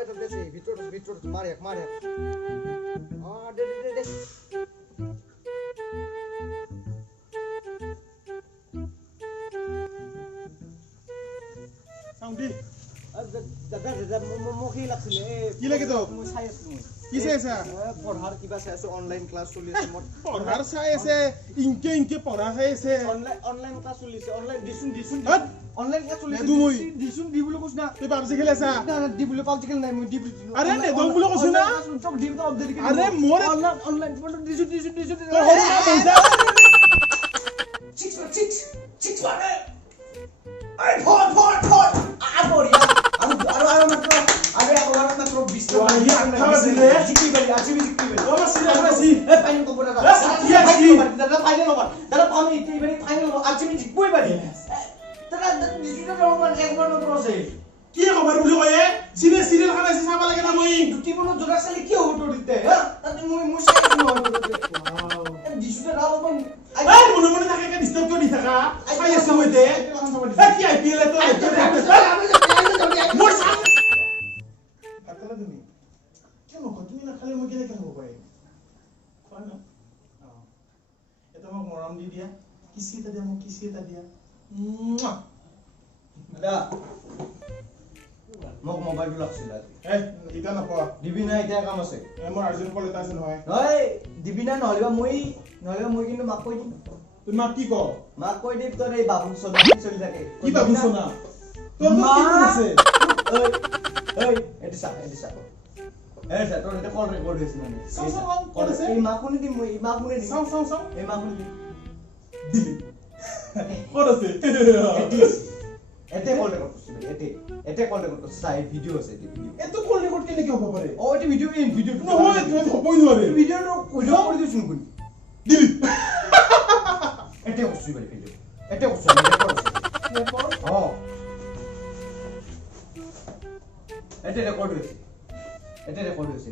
এটা দেছে ভিতর মারে দে সাউন্ডি দাদা মুখে লাগছিলে কি লাগে তো মই চাই আছো কি চাই আছা পঢ়াৰ কিবা চাই আছো অনলাইন ক্লাছ চলি আছে মোৰ পঢ়াৰ চাই আছে ইনকে পঢ়া চাই আছে অনলাইন ক্লাছ চলি আছে অনলাইন দিছুন হট অনলাইন ক্লাছ চলি আছে দিছুন দি বুলি কৈছ না তুই পাবজি খেলি আছা না দি বুলি পাবজি খেল নাই মই দি আরে নেদং বুলি কৈছ না চব দি তো আপডেট কৰি আৰে মোৰ অনলাইন দিছুন তোৰ হল না পইচা চিক্স মানে আই ফোন আবৰিয়া আৰু মাত্ৰ আগে আগৰ মাত্ৰ 20 টকা ই আঠা দিলে জিকি বালি আছিবি ও সিলে আসি এ ফাইনেল কম্পিউটার দাদা ফাইনেল ওভার দাদা আমি ইবারে ফাইনেল ওভার আছিবি জিকবই বালি দাদা ডিজিটাল রহমান একবার মাত্র আছে কি খবৰ বুলি কয় সিৰিয়াল খানা আছে চাবা লাগে না মই দুটি মনো জোৰা চালি কি হ'ব তোৰিতে হ্যাঁ তাতে মই চাইছো নহয় ডিজিটাল ৰহমান এই মনে থাকে কে ডিস্টাৰ্ব কৰি দি থাকা চাই আছো মই দে কি আইপিএল তো মোৰ সামনে আতলা তুমি কেন তুমি না খালি মই কেনে হ'ব পাৰে কোৱা না এটা মোক মৰম দি দিয়া কিছি এটা দিয়া মোক কিছি এটা দিয়া দাদা মোক মোবাইলটো লাগছিল এই ইটা নকোৱা দিবি না এতিয়া কাম আছে মোৰ আৰ্জেন্ট কল এটা আছে নহয় নহয় দিবি না নহলেবা মই কিন্তু মাক কৈ দিম তুমি মাক কি কও মাক কৈ দিম তোৰ এই বাবু চলি থাকে কি বাবু সোনা তোৰ মা কি আছে এই এটা চা তোৰ এটা কল ৰেকৰ্ড হৈছে মানে চাও কল আছে এই মাক শুনি দিম মই এই মাক শুনি দিম চাও এই মাক শুনি দিম দিলি কল আছে এতে কল ৰেকৰ্ড কৰিছে এতে কল ৰেকৰ্ড কৰিছে চাই ভিডিঅ' আছে ভিডিঅ' এটো কল ৰেকৰ্ড কেনেকৈ হ'ব পাৰে এতে ভিডিঅ' নহয় তুমি হ'বই নোৱাৰে ভিডিঅ'টো ভিডিঅ' কৰি দিছো কোন দিলি এতে কৰিছে বালি ভিডিঅ' এতে কৰিছে ৰেকৰ্ড এতে ৰেকৰ্ড হৈছে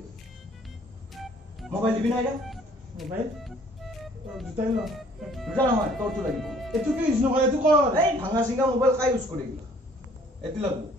মোবাইল দিবি না এটা মোবাইল দুটাই ন দুটা নহয় তোৰটো লাগিব এটো কি ইউজ নকৰে এটো কৰ এই ভাঙা চিঙা মোবাইল কাই ইউজ কৰে এটো লাগব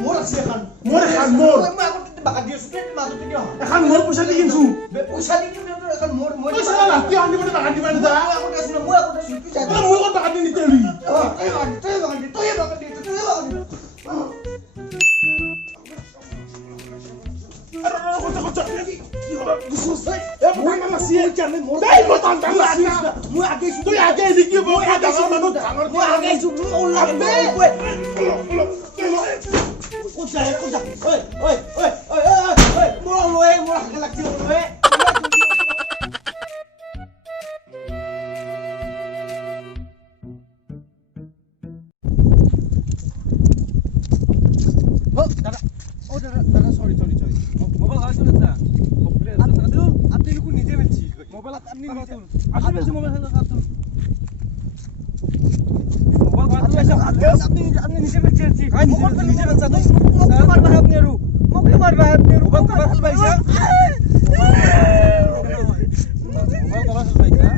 মোৰ আছে এখন মোৰ মই আগতে বাকা দিছো মাজতে দিও এখন মোৰ পইচা দি কিনছো পইচা দি কিনে এখন মোৰ পইচা না কি আনি বলে বাকা দিবা না আগতে আছিল মই আগতে চুপি যাই মই ক'ত বাকা দি নিতে হলি তই বাকা দি কথা কি হল গুছাই এ মই না সি জানে মোৰ দাই মই টান মই আগে তুই আগে দেখি মই ডাঙৰ মানুহ মই আগে ওলাবে কোজা ঐ মোৰ হাতে লাগছিল ঐ দাদা সরি মোবাইল আছে না আপনি লোক নিজে বলছি মোবাইল আপনি নিজে আসলে বেশি মোবাইল আছে কাটুন আপনি নিজে বলছি নিজে বলছা তো মোকে মারবা আপনি আর মোবাইল কবার ফেল পাইছা মোবাইল কবার ফেল পাইছা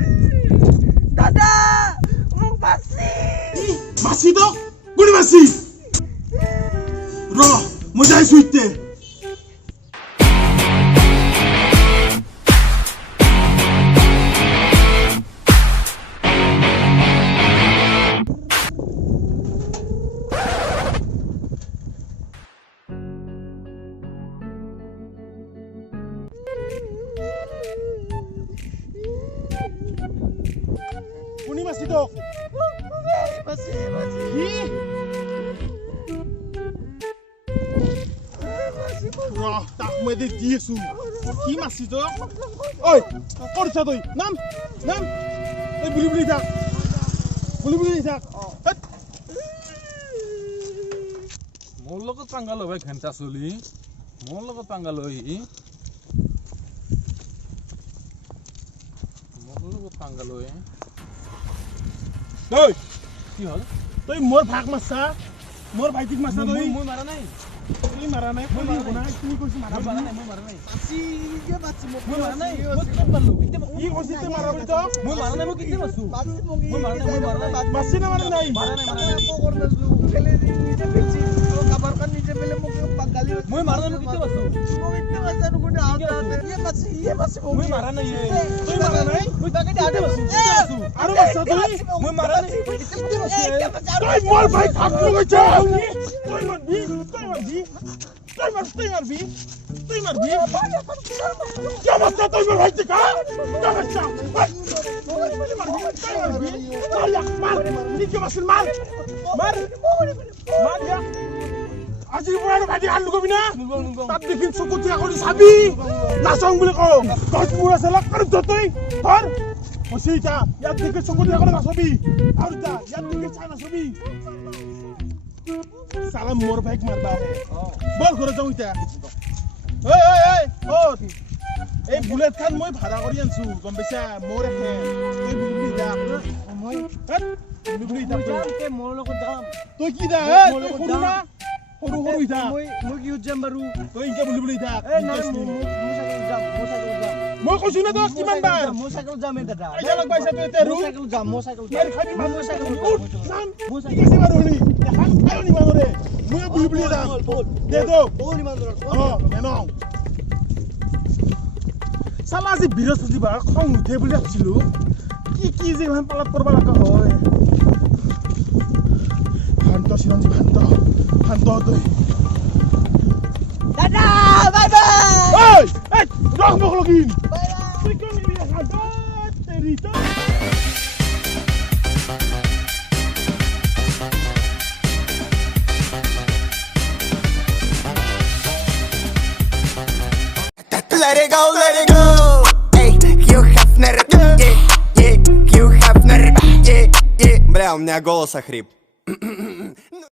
দাদা মোক মাসি তো গুনি মাসি র মই যাই সুইতে কোনি মাসি তো মাসি কি তাক মই দি আছো কি মাছি তো ঐ কৰিছ তই নাম নাম এই বুলি থাক মোৰ লগত পাঙ্গা লয় ঘণ্টা চলি মোৰ লগত পাঙ্গা লয় ঐ কি হল তই মোৰ ভাগ মাছা মোৰ ভাইটিক মাছা তই মই মাৰা নাই তুমি মাৰা নাই মই তুমি কৈছ মাৰা নাই মই মাৰা নাই বাচি যে বাচি মোক মই মাৰা নাই মই কিমান মাৰলো কি কৈছ তই মাৰা বুলি তই মই মাৰা নাই মই কিমান মাৰছো বাচি মোক মই মাৰা নাই মাছি না মাৰা নাই মাৰা নাই আকৌ কৰ নাছলো খেলে নিজে ফেলছি কাবাৰ কান নিজে ফেলে মোক গালি মই মাৰা নাই মই কিমান মাৰছো মই ইতে বাজানো কোনে আউট ইয়ে বাচি মই মাৰা নাই তই মাৰা নাই মই তাকে আদে মাৰছো আৰু মাছা তই মই মাৰা নাই তই মোৰ ভাই ভাগ লগাইছ তই মাৰবি কিয় মাৰছা তই মোৰ ভাইটিক কিয় মাৰছা আজিৰ পৰা ভাইটিক আন লগাবি না তাত দেখি চকু তিয়া কৰি চাবি নাচং বুলি কওঁ তই মোৰ আছে লগ কৰি তই ধৰ কৈছে এতিয়া ইয়াত দেখি চকু তিয়া কৰি নাচবি আৰু এতিয়া ইয়াত দেখি চাই নাচবি সালাম মোর ভাইক মারবা হে বল ঘরে যাও ইতা এই বুলেট খান মই ভাড়া কৰি আনছো গম পাইছা মোৰ এখে এই বুলেট দা মই বুলেট দা কে মোৰ লগত যাম তই কি দা সৰু না সৰু ইতা মই কি যাম বাৰু তই ইনকে বুলেট দা এই নাই মই কৈছো না তই কিমান বাৰ মই সাইকেল যাম এ দাদা আইজা লগ পাইছা তই তেৰু সাইকেল যাম মই খাবি মই সাইকেল যাম ঠিক আছে বাৰু হলি এখন খাই নি মামৰে মই বুলেট যাম দে তো ওলি মান মেনো সালা আজি বৃহস্পতিবাৰ খং উঠে বুলি ভাবিছিলো কি যে ইমান পালাত কৰবা লগা হয় শান্ত চিৰঞ্জীৱ শান্ত তই দাদা বাই বাই এই ৰখ মোক লগিন তুই কোন নিবি শান্ত তেৰি তো Let it go, ey, Hugh Hefner, yeah, Hugh Hefner, yeah, бля, у меня голос охрип.